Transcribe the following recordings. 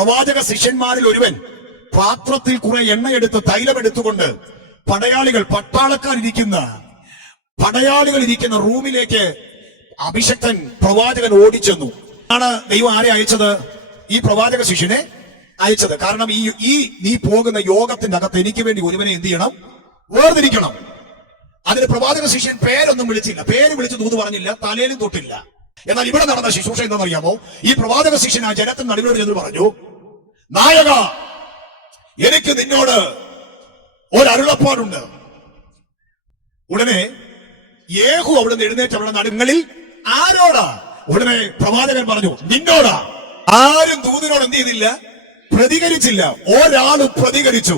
പ്രവാചക ശിഷ്യന്മാരിൽ ഒരുവൻ പാത്രത്തിൽ കുറെ എണ്ണയെടുത്ത് തൈലമെടുത്തുകൊണ്ട് പടയാളികൾ ഇരിക്കുന്ന റൂമിലേക്ക് അഭിഷക്തൻ പ്രവാചകൻ ഓടിച്ചെന്നു. ആണ് ദൈവം ആരെ അയച്ചത്? ഈ പ്രവാചക ശിഷ്യനെ അയച്ചത്. കാരണം ഈ നീ പോകുന്ന യോഗത്തിന്റെ അകത്ത് എനിക്ക് വേണ്ടി ഒരുവനെ എന്ത് ചെയ്യണം? വേർതിരിക്കണം. അതിന് പ്രവാചക ശിഷ്യൻ പേരൊന്നും വിളിച്ചില്ല, പേര് വിളിച്ച് ദൂത് പറഞ്ഞില്ല, തലയിലും തൊട്ടില്ല. എന്നാൽ ഇവിടെ നടന്ന ശുശ്രൂഷ എന്താണെന്നറിയാമോ? ഈ പ്രവാചക ശിഷ്യൻ ആ ജനത്തിന് നടുവിനോട് ചെന്ന് പറഞ്ഞു, നായക, എനിക്ക് നിന്നോട് ഒരരുളപ്പാടുണ്ട്. ഉടനെ യേഹൂ അവിടെ നിന്ന് എഴുന്നേറ്റ് അവിടെ നടുങ്ങളിൽ ആരോടാ? ഉടനെ പ്രവാചകൻ പറഞ്ഞു, നിന്നോടാ. ആരും ദൂതിനോട് എന്ത് ചെയ്തില്ല? പ്രതികരിച്ചില്ല. ഒരാള് പ്രതികരിച്ചു.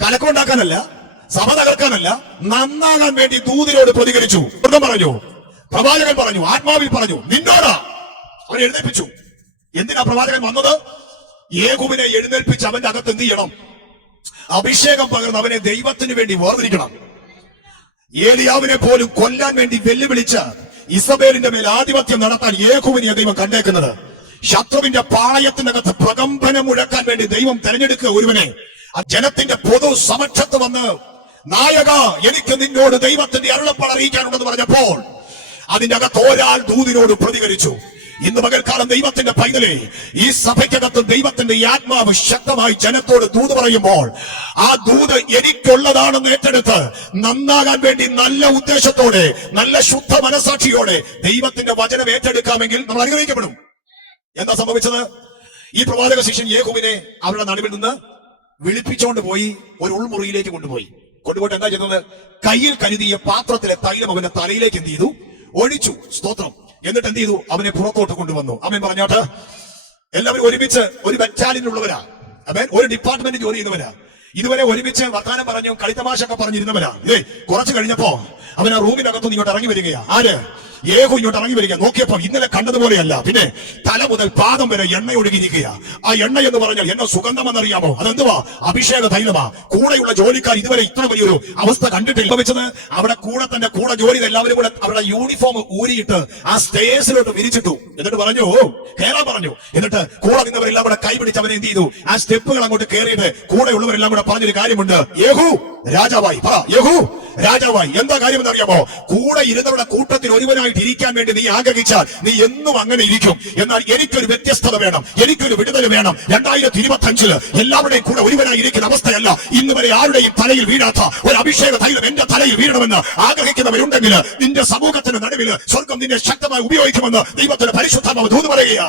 കലക്കമുണ്ടാക്കാനല്ല, സഭ തകർക്കാനല്ല, നന്നാകാൻ വേണ്ടി ദൂതിനോട് പ്രതികരിച്ചു. പറഞ്ഞു, പ്രവാചകൻ പറഞ്ഞു, ആത്മാവിൽ പറഞ്ഞു, നിന്നോടാ. അവൻ എഴുന്നേൽപ്പിച്ചു. എന്തിനാ പ്രവാചകൻ വന്നത്? യേഹൂവിനെ എഴുന്നേൽപ്പിച്ച് അവന്റെ അകത്ത് എന്ത് ചെയ്യണം? അഭിഷേകം പകർന്ന് അവനെ ദൈവത്തിന് വേണ്ടി വേർതിരിക്കണം. ഏലിയാവിനെ പോലും കൊല്ലാൻ വേണ്ടി വെല്ലുവിളിച്ച ഇസബേലിന്റെ മേൽ ആധിപത്യം നടത്താൻ യേഹൂവിനെ ദൈവം കണ്ടേക്കുന്നത്. ശത്രുവിന്റെ പാളയത്തിനകത്ത് പ്രകമ്പനം മുഴക്കാൻ വേണ്ടി ദൈവം തെരഞ്ഞെടുക്കുക ഒരുവനെ. ആ ജനത്തിന്റെ പൊതു സമക്ഷത്ത് വന്ന്, നായക, എനിക്ക് നിന്നോട് ദൈവത്തിന്റെ അരുളപ്പാട് അറിയിക്കാനുണ്ടെന്ന് പറഞ്ഞപ്പോൾ അതിന്റെ അകത്ത് ഒരാൾ ദൂതിനോട് പ്രതികരിച്ചു. ഇന്ന് പകൽക്കാലം ദൈവത്തിന്റെ പൈതലേ, ഈ സഭയ്ക്കകത്ത് ദൈവത്തിന്റെ ആത്മാവ് ശക്തമായി ജനത്തോട് ദൂത് പറയുമ്പോൾ ആ ദൂത് എനിക്കുള്ളതാണെന്ന് ഏറ്റെടുത്ത് നന്നാകാൻ വേണ്ടി നല്ല ഉദ്ദേശത്തോടെ, നല്ല ശുദ്ധ മനസാക്ഷിയോടെ ദൈവത്തിന്റെ വചനം ഏറ്റെടുക്കാമെങ്കിൽ നമ്മൾ അനുഗ്രഹിക്കപ്പെടും. എന്താ സംഭവിച്ചത്? ഈ പ്രവാചക ശിഷ്യൻ യേഹൂവിനെ അവരുടെ നടുവിൽ നിന്ന് വിളിപ്പിച്ചുകൊണ്ട് പോയി ഒരു ഉൾമുറിയിലേക്ക് കൊണ്ടുപോയിട്ട് എന്താ ചെയ്തത്? കയ്യിൽ കരുതിയ പാത്രത്തിലെ തൈലം അവന്റെ തലയിലേക്ക് എന്ത് ചെയ്തു? ഒഴിച്ചു. സ്തോത്രം. എന്നിട്ട് എന്ത് ചെയ്തു? അവനെ പുറത്തോട്ട് കൊണ്ടുവന്നു. അവൻ പറഞ്ഞോട്ട്, എല്ലാവരും ഒരുമിച്ച് ഒരു ബറ്റാലിയനുള്ളവരാ, അവൻ ഒരു ഡിപ്പാർട്ട്മെന്റ് ജോലി ചെയ്യുന്നവരാ, ഇതുവരെ ഒരുമിച്ച് വർത്താനം പറഞ്ഞു കളിത്തമാശൊക്കെ പറഞ്ഞിരുന്നവരാ. കുറച്ച് കഴിഞ്ഞപ്പോ അവൻ ആ റൂമിനകത്തുനിന്ന് ഇങ്ങോട്ട് ഇറങ്ങി വരികയാ. ആര്? യേഹൂ ഇങ്ങോട്ട് ഇറങ്ങി വരിക. നോക്കിയപ്പോ ഇന്നലെ കണ്ടതുപോലെയല്ല, പിന്നെ തല മുതൽ പാദം വരെ എണ്ണ ഒഴുകിയിരിക്കുക. ആ എണ്ണ എന്ന് പറഞ്ഞാൽ എണ്ണ സുഗന്ധമെന്നറിയാമോ? അതെന്തുവാ? അഭിഷേക തൈലമാ. കൂടെയുള്ള ജോലിക്കാർ ഇതുവരെ ഇത്ര വലിയൊരു അവസ്ഥ കണ്ടിട്ടില്ല. വെച്ചത് അവിടെ തന്റെ കൂടെ ജോലി എല്ലാവരും കൂടെ അവരുടെ യൂണിഫോം ഊരിയിട്ട് ആ സ്റ്റേഴ്സിലോട്ട് വിരിച്ചിട്ടു. എന്നിട്ട് പറഞ്ഞു, കേറാൻ പറഞ്ഞു. എന്നിട്ട് കൂടെ നിന്നവരെല്ലാം കൂടെ കൈപിടിച്ച് അവനെ എന്ത് ചെയ്തു? ആ സ്റ്റെപ്പുകൾ അങ്ങോട്ട് കയറിയിട്ട് കൂടെയുള്ളവരെല്ലാം കൂടെ പറഞ്ഞൊരു കാര്യമുണ്ട്, യേഹൂ രാജാവായി. യേഹൂ രാജാവായി. എന്താ കാര്യം എന്നറിയാമോ? കൂടെ ഇരുന്നവരുടെ കൂട്ടത്തിൽ ഒരുവനായിട്ട് ഇരിക്കാൻ വേണ്ടി നീ ആഗ്രഹിച്ചാൽ നീ എന്നും അങ്ങനെ ഇരിക്കും. എന്നാൽ എനിക്കൊരു വ്യത്യസ്തത വേണം, എനിക്കൊരു വിടുതൽ വേണം. 2025 എല്ലാവരുടെയും കൂടെ ഒരുവനായി ഇരിക്കുന്ന അവസ്ഥയല്ല. ഇന്ന് വരെ ആരുടെയും തലയിൽ വീഴാത്ത ഒരു അഭിഷേക തൈലം എന്റെ തലയിൽ വീഴണമെന്ന് ആഗ്രഹിക്കുന്നവരുണ്ടെങ്കിൽ നിന്റെ സമൂഹത്തിന് നടുവിൽ സ്വർഗം നിന്നെ ശക്തമായി ഉപയോഗിക്കുമെന്ന് ദൈവത്തിന്റെ പരിശുദ്ധാത്മാവ് ദൂത് പറയുക.